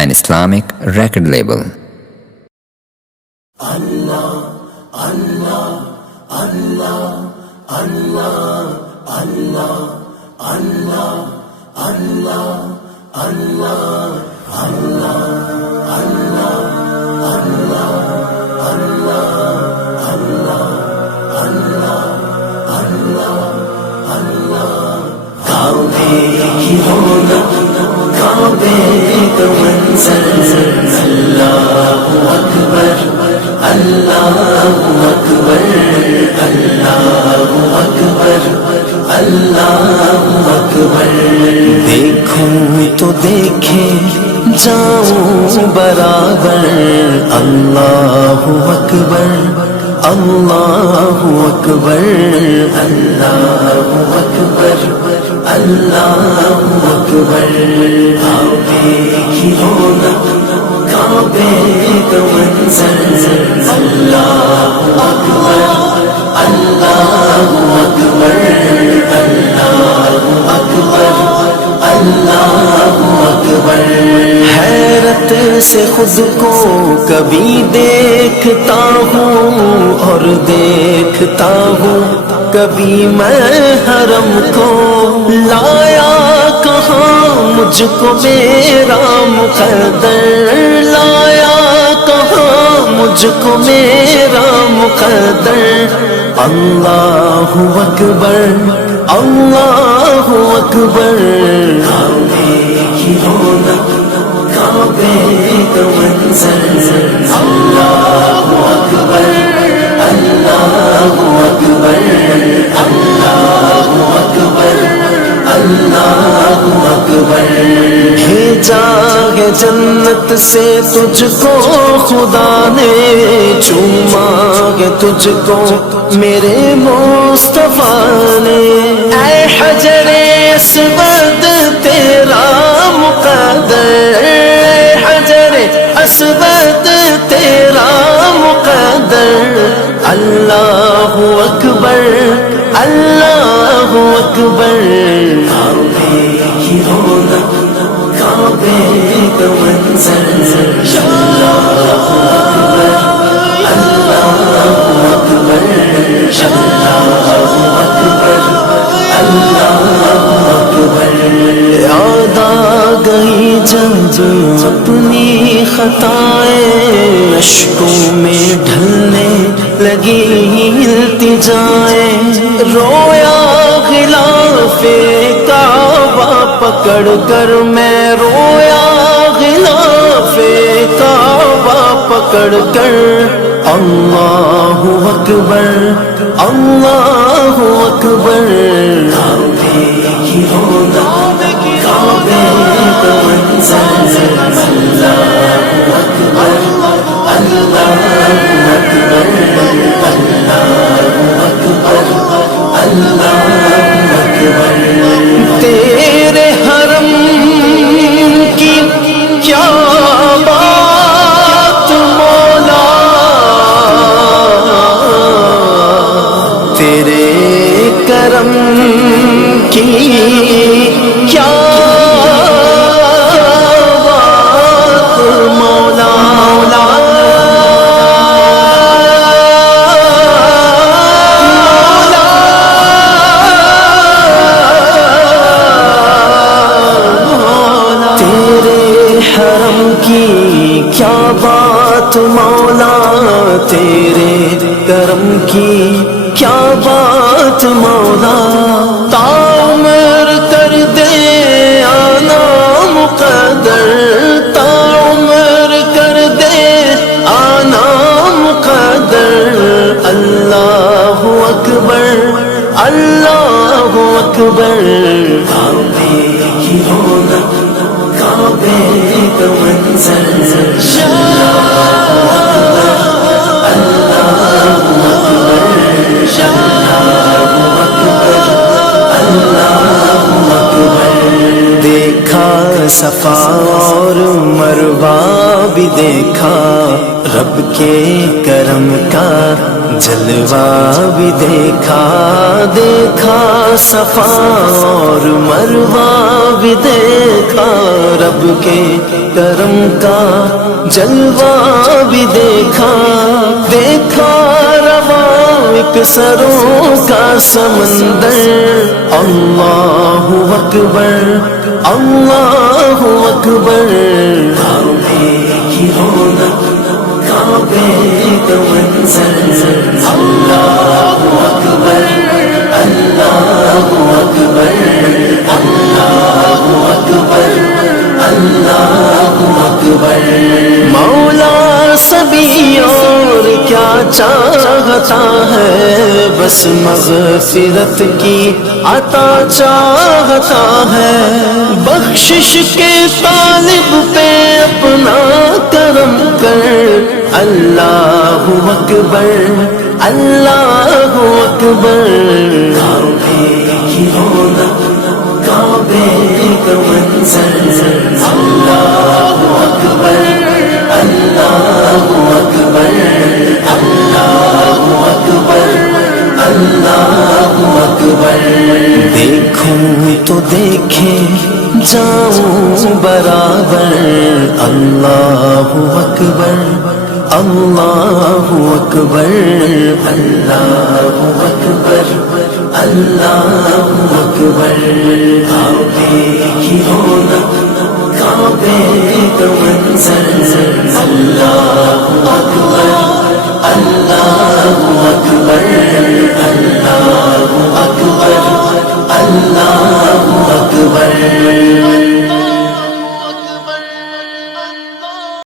an Islamic record label. دیکھوں تو دیکھے جاؤں برابر، اللہ اکبر اللہ اکبر اللہ اکبر اللہ اکبر۔ کعبے کی رونق کعبے کا منظر، اللہ اکبر اللہ اکبر اللہ اکبر اللہ اکبر۔ حیرت سے خود کو کبھی دیکھتا ہوں اور دیکھتا ہوں کبھی میں حرم کو، لایا کہاں مجھ کو میرا مقدر، لایا کہاں مجھ کو میرا مقدر۔ اللہ اکبر اللہ اکبر۔ کعبے کی رونق کعبے کا منظر، اللہ اکبر اللہ اکبر اللہ اکبر اللہ اکبر۔ بھیجا ہے جنت سے تجھ کو خدا نے، چوما ہے تجھ کو میرے مصطفیٰ نے، اے حجر اسود تیرا مقدر، اے حجر اسود تیرا مقدر۔ اللہ اکبر اللہ اکبر۔ کعبے کی رونق کعبے کا منظر، اللہ اکبر اللہ اکبر اللہ اکبر اللہ اکبر۔ یاد آ گئی جب اپنی خطائیں، اشکوں میں ڈھلنے لگی التجائیں، رویا غلاف کعبہ پکڑ کر میں، رویا غلاف کعبہ پکڑ کر۔ اللہ اکبر اللہ اکبر۔ کعبے کی رونق کعبے کا منظر، اللہ اکبر اللہ اکبر اللہ اکبر اللہ اکبر۔ تیرے حرم کی کیا بات مولا، تیرے کرم کی کیا بات مولا، کیا بات مولا، تیرے کرم کی کیا بات مولا۔ تعمر کر دے آنا مقدر، تعمر کر دے آنا مقدر۔ اللہ اکبر اللہ اکبر۔ کعبے کی رونق کعبے کا منظر، دیکھا صفا اور مروہ بھی دیکھا، رب کے کرم کا جلوہ بھی دیکھا، دیکھا صفا اور مروہ بھی دیکھا، رب رب کے کرم کا جلوہ بھی دیکھا، دیکھا رواں ایک سروں کا سمندر، اللہ اکبر اللہ اکبر، کعبے کی رونق کعبے کا منظر، اللہ اکبر اللہ اکبر اللہ اکبر اللہ اکبر۔ مولا سبھی اور کیا چاہتا ہے، بس مغفرت کی عطا چاہتا ہے، بخشش کے طالب پہ اپنا کرم کر، اللہ اکبر اللہ اکبر، کعبے کی رونق کعبے کا منظر، اللہ اکبر اللہ اکبر اللہ اکبر اللہ اکبر۔ دیکھوں تو دیکھے جاؤں برابر، اللہ اکبر اللہ اکبر اللہ اکبر اللہ اکبر، کعبے کی رونق کعبے کا منظر، اللہ اکبر